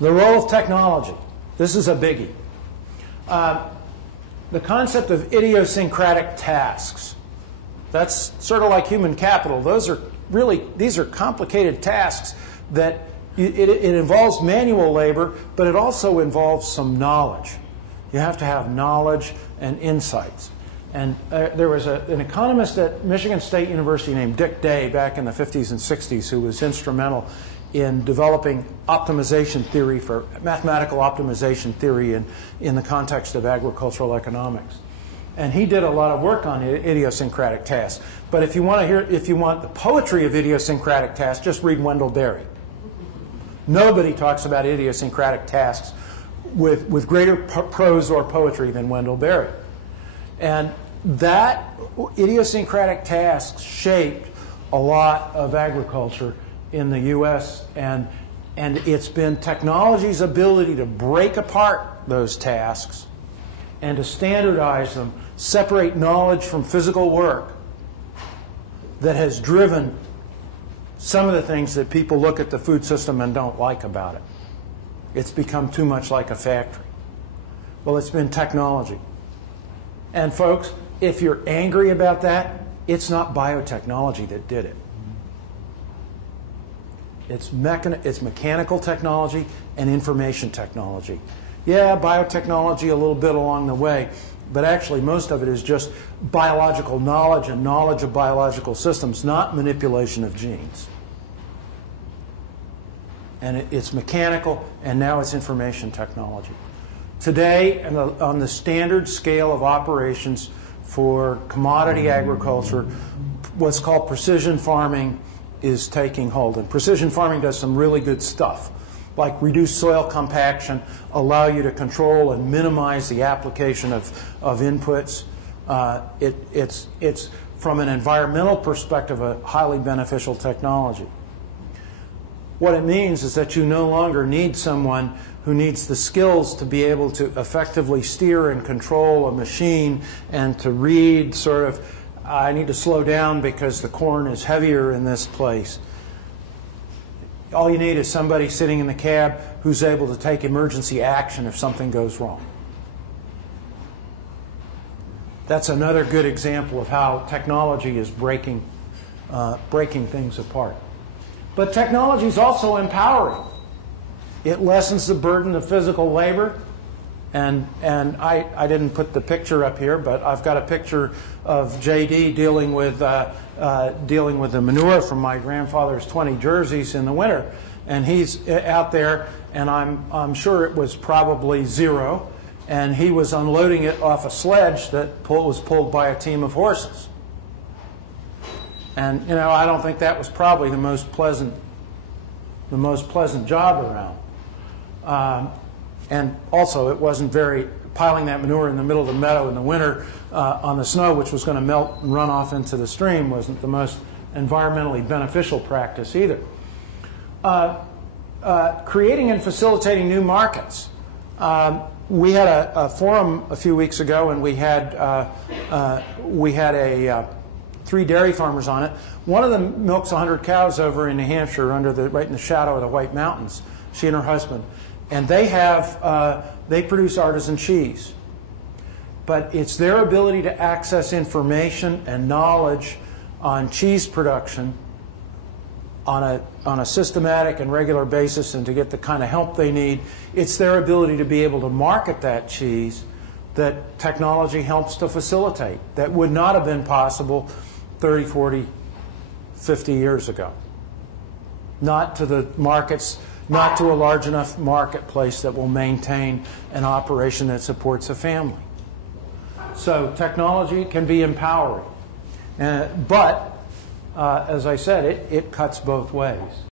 The role of technology. This is a biggie. The concept of idiosyncratic tasks. That's sort of like human capital. These are complicated tasks that it involves manual labor, but it also involves some knowledge. You have to have knowledge and insights. And there was an economist at Michigan State University named Dick Day back in the 50s and 60s who was instrumental in developing optimization theory for mathematical optimization theory in the context of agricultural economics. And he did a lot of work on idiosyncratic tasks. But if you want the poetry of idiosyncratic tasks, just read Wendell Berry. Nobody talks about idiosyncratic tasks with greater prose or poetry than Wendell Berry. And that idiosyncratic tasks shaped a lot of agriculture in the U.S. and it's been technology's ability to break apart those tasks and to standardize them, separate knowledge from physical work, that has driven some of the things that people look at the food system and don't like about it. It's become too much like a factory. Well, it's been technology. And folks, if you're angry about that, it's not biotechnology that did it. It's mechanical technology and information technology. Yeah, biotechnology a little bit along the way, but actually most of it is just biological knowledge and knowledge of biological systems, not manipulation of genes. And it's mechanical, and now it's information technology. Today, on the standard scale of operations for commodity agriculture, what's called precision farming is taking hold. And precision farming does some really good stuff, like reduce soil compaction, allow you to control and minimize the application of inputs. It's, from an environmental perspective, a highly beneficial technology. What it means is that you no longer need someone who needs the skills to be able to effectively steer and control a machine and to read sort of, I need to slow down because the corn is heavier in this place. All you need is somebody sitting in the cab who's able to take emergency action if something goes wrong. That's another good example of how technology is breaking things apart. But technology is also empowering. It lessens the burden of physical labor. And I didn't put the picture up here, but I've got a picture of JD dealing with the manure from my grandfather's 20 jerseys in the winter. And he's out there, and I'm sure it was probably zero, and he was unloading it off a sledge that was pulled by a team of horses. And you know, I don't think that was probably the most pleasant job around. And also, it wasn't piling that manure in the middle of the meadow in the winter on the snow, which was going to melt and run off into the stream, wasn't the most environmentally beneficial practice either. Creating and facilitating new markets. We had a forum a few weeks ago, and we had 3 dairy farmers on it. One of them milks 100 cows over in New Hampshire, right in the shadow of the White Mountains. She and her husband. And they produce artisan cheese. But it's their ability to access information and knowledge on cheese production on a systematic and regular basis and to get the kind of help they need. It's their ability to be able to market that cheese that technology helps to facilitate. That would not have been possible 30, 40, 50 years ago. Not to the markets, not to a large enough marketplace that will maintain an operation that supports a family. So technology can be empowering. But, as I said, it cuts both ways.